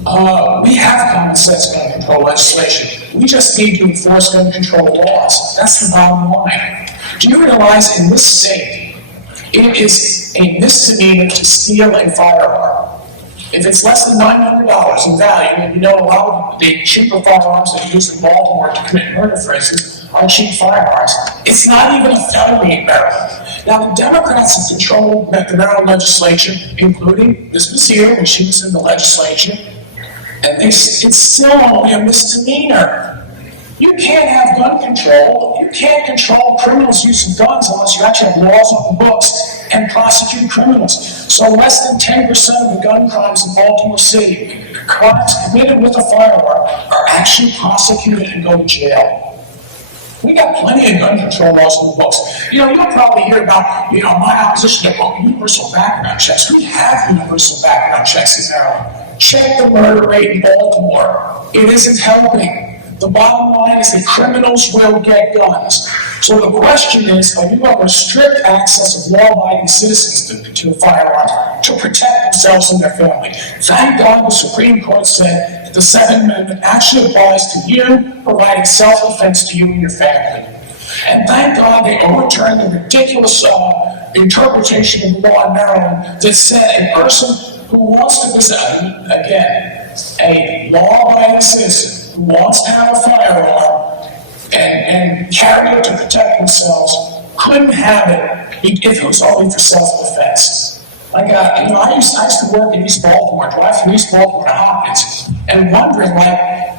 We have common sense gun control legislation. We just need to enforce gun control laws. That's the bottom line. Do you realize in this state, it is a misdemeanor to steal a firearm? If it's less than $900 in value, and you know a lot of the cheaper firearms that are used in Baltimore to commit murder, for instance, are cheap firearms. It's not even a felony in Maryland. Now, the Democrats have controlled the Maryland legislature, including Ms. Mizeur when she was in the legislature, and it's still only a misdemeanor. You can't have gun control. You can't control criminals' use of guns unless you actually have laws on the books and prosecute criminals. So less than 10% of the gun crimes in Baltimore City, crimes committed with a firearm, are actually prosecuted and go to jail. We got plenty of gun control laws on the books. You'll probably hear about, my opposition to universal background checks. We have universal background checks in Maryland. Check the murder rate in Baltimore. It isn't helping. The bottom line is that criminals will get guns. So the question is, are you going to restrict access of law-abiding citizens to firearms to protect themselves and their family? Thank God the Supreme Court said that the Second Amendment actually applies to you, providing self-defense to you and your family. And thank God they overturned the ridiculous interpretation of the law in Maryland that said a person who wants to possess, again, a law-abiding citizen who wants to have a firearm and carry it to protect themselves couldn't have it if it was only for self-defense. I used to work in East Baltimore, drive through East Baltimore to Hopkins, and wondering,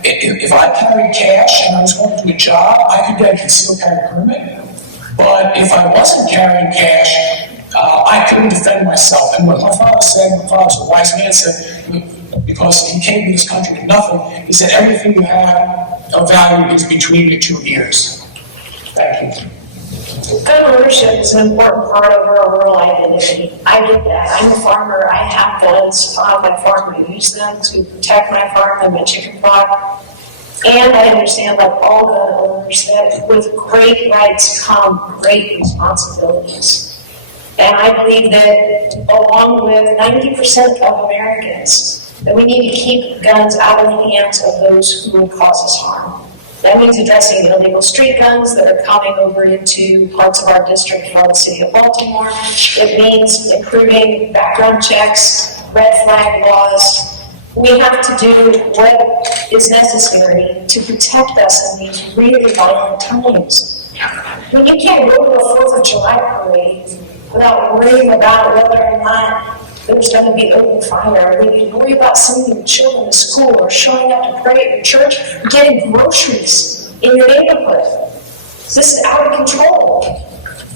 if I carried cash and I was going to a job, I could get a concealed carry permit. But if I wasn't carrying cash, I couldn't defend myself. And what my father said, my father was a wise man, said, because he came to this country with nothing, he said, everything you have of value is between your 2 ears. Thank you. Gun ownership is an important part of our rural identity. I get that. I'm a farmer. I have guns on my farm. I use them to protect my farm and my chicken flock. And I understand, like all gun owners, that with great rights come great responsibilities. And I believe that along with 90% of Americans, that we need to keep guns out of the hands of those who would cause us harm. That means addressing illegal street guns that are coming over into parts of our district from the city of Baltimore. It means improving background checks, red flag laws. We have to do what is necessary to protect us in these really violent times. I mean, you can't go to a 4th of July parade without worrying about whether or not there's going to be open fire. We can worry about sending your children to school or showing up to pray at your church or getting groceries in your neighborhood. This is out of control.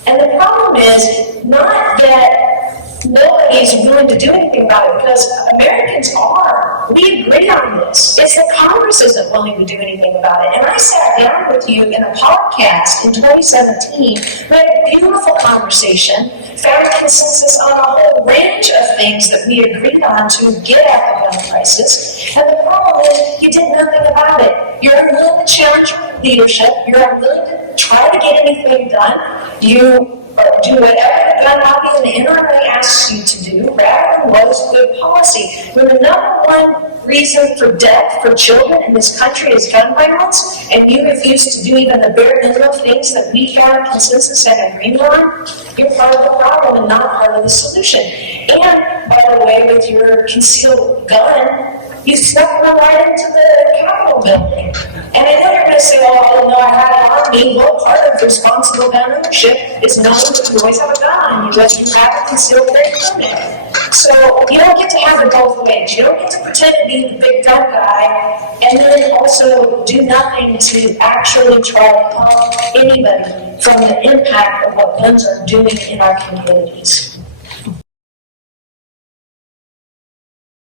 And the problem is not that nobody is willing to do anything about it, because Americans are. We agree on this. It's that Congress isn't willing to do anything about it. And I sat down with you in a podcast in 2017. We had a beautiful conversation, found consensus on a whole range of things that we agreed on to get at the gun crisis. And the problem is, you did nothing about it. You're unwilling to challenge your leadership. You're unwilling to try to get anything done. You do whatever the gun lobby and the NRA asks you to do, rather than what is good policy. When the number one reason for death for children in this country is gun violence, and you refuse to do even the bare minimum things that we found consensus and agreement on, you're part of the problem and not part of the solution. And, by the way, with your concealed gun, you snuck one right into the Capitol building. And I know you're going to say, oh, no, I had it on me. Well, part of responsible gun ownership is knowing that you always have a gun on you, that you have a concealed carry permit. So you don't get to have it both ways. You don't get to pretend to be the big gun guy and then also do nothing to actually try to help anybody from the impact of what guns are doing in our communities.